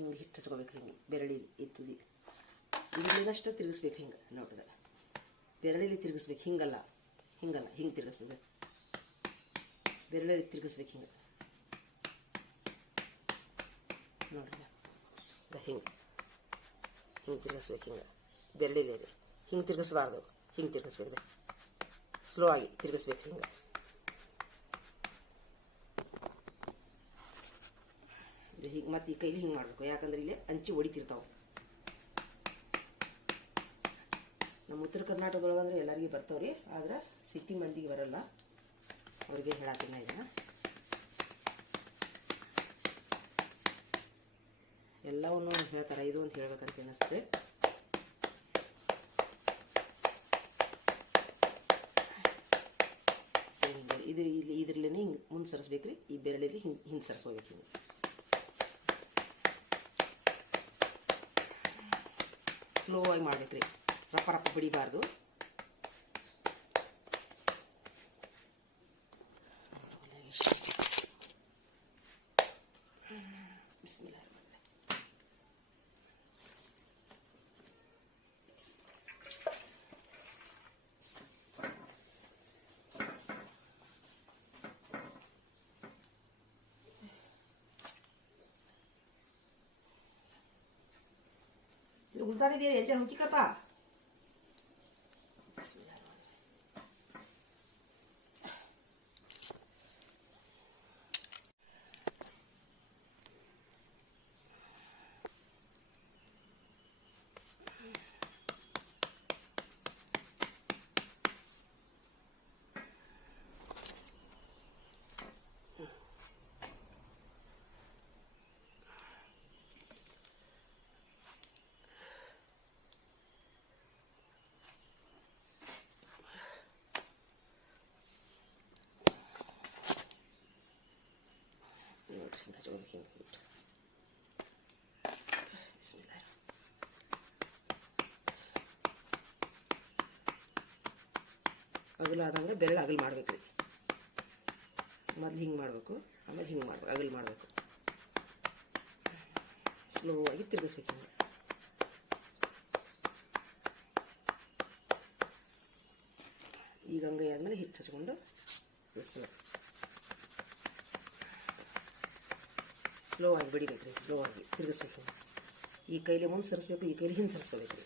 ಹಿಂಗೆ ಹಿಟ್ಟು ಹಚ್ಕೋಬೇಕು. ಹಿಂಗೆ ಬೆರಳಿ ಎತ್ತುದಿ ಇಲ್ಲಿನಷ್ಟು ತಿರುಗಿಸ್ಬೇಕು. ಹಿಂಗೆ ನೋಡಿದೆ ಬೆರಳಿಲಿ ತಿರುಗಿಸ್ಬೇಕು. ಹಿಂಗಲ್ಲ ಹಿಂಗಲ್ಲ, ಹಿಂಗೆ ತಿರುಗಿಸ್ಬೇಕು. ಬೆರಳಲ್ಲಿ ತಿರುಗಿಸ್ಬೇಕು. ಹಿಂಗೆ ನೋಡಿದೆ ಹಿಂಗೆ ಹಿಂಗೆ ತಿರುಗಿಸ್ಬೇಕು. ಹಿಂಗೆ ಬೆರಳಿಲಿ ಹಿಂಗೆ ತಿರುಗಿಸ್ಬಾರ್ದು, ಹಿಂಗೆ ತಿರುಗಿಸ್ಬೇಕು. ಸ್ಲೋ ಆಗಿ ತಿರುಗಿಸ್ಬೇಕು. ಹಿಂಗೆ ಹೀಗೆ ಮತ್ತು ಈ ಕೈಲಿ ಹಿಂಗೆ ಮಾಡಬೇಕು. ಯಾಕಂದ್ರೆ ಇಲ್ಲಿ ಅಂಚಿ ಹೊಡಿತಿರ್ತಾವೆ. ನಮ್ಮ ಉತ್ತರ ಕರ್ನಾಟಕದೊಳಗಂದ್ರೆ ಎಲ್ಲರಿಗೂ ಬರ್ತಾವ್ರಿ, ಆದ್ರೆ ಸಿಟಿ ಮಂದಿಗೆ ಬರಲ್ಲ. ಅವ್ರಿಗೆ ಹೇಳತ್ತೀನಿ ಇದನ್ನು. ಎಲ್ಲವನ್ನು ಹೇಳ್ತಾರೆ, ಇದು ಅಂತ ಹೇಳ್ಬೇಕಂತ ಅನ್ನಿಸ್ತದೆ. ಇದು ಇಲ್ಲಿ ಇದ್ರಲ್ಲೇ ಹಿಂಗೆ ಮುಂದೆ ಸರಿಸ್ಬೇಕ್ರಿ. ಈ ಬೆರಳಲ್ಲಿ ಹಿಂಗೆ ಸರಿಸ್ಕೋಬೇಕು. ಹಿಂಗೆ ಸ್ಲೋ ಆಗಿ ಮಾಡ್ಬೇಕ್ರಿ, ರಪ್ಪ ರಪ್ಪ ಬಿಡಿಬಾರ್ದು. ಬಿಸ್ಮಿಲ್ಲಾಹ್. उलटाने याच्या होती कथा. ಅಗಲಾದಂಗೆ ಬೆರಳು ಅಗಲ್ ಮಾಡ್ಬೇಕ್ರಿ. ಮೊದಲು ಹಿಂಗೆ ಮಾಡಬೇಕು, ಆಮೇಲೆ ಹಿಂಗೆ ಮಾಡ್ಬೇಕು, ಅಗಲ್ ಮಾಡಬೇಕು. ಸ್ಲೋ ಆಗಿ ತಿರುಗಿಸ್ಬೇಕು. ಹಿಂಗೆ ಈಗ ಹಂಗೆ ಆದಮೇಲೆ ಹಿಟ್ಟು ಹಚ್ಕೊಂಡು ಸ್ಲೋ ಆಗಿ ಬಿಡಿಬೇಕ್ರಿ. ಸ್ಲೋ ಆಗಿ ತಿರುಗಿಸ್ಬೇಕು. ಈ ಕೈಲಿ ಮುಂದೆ ಸರಿಸ್ಬೇಕು, ಈ ಕೈಲಿ ಹಿಂದೆ ಸರಿಸ್ಕೋಬೇಕ್ರಿ.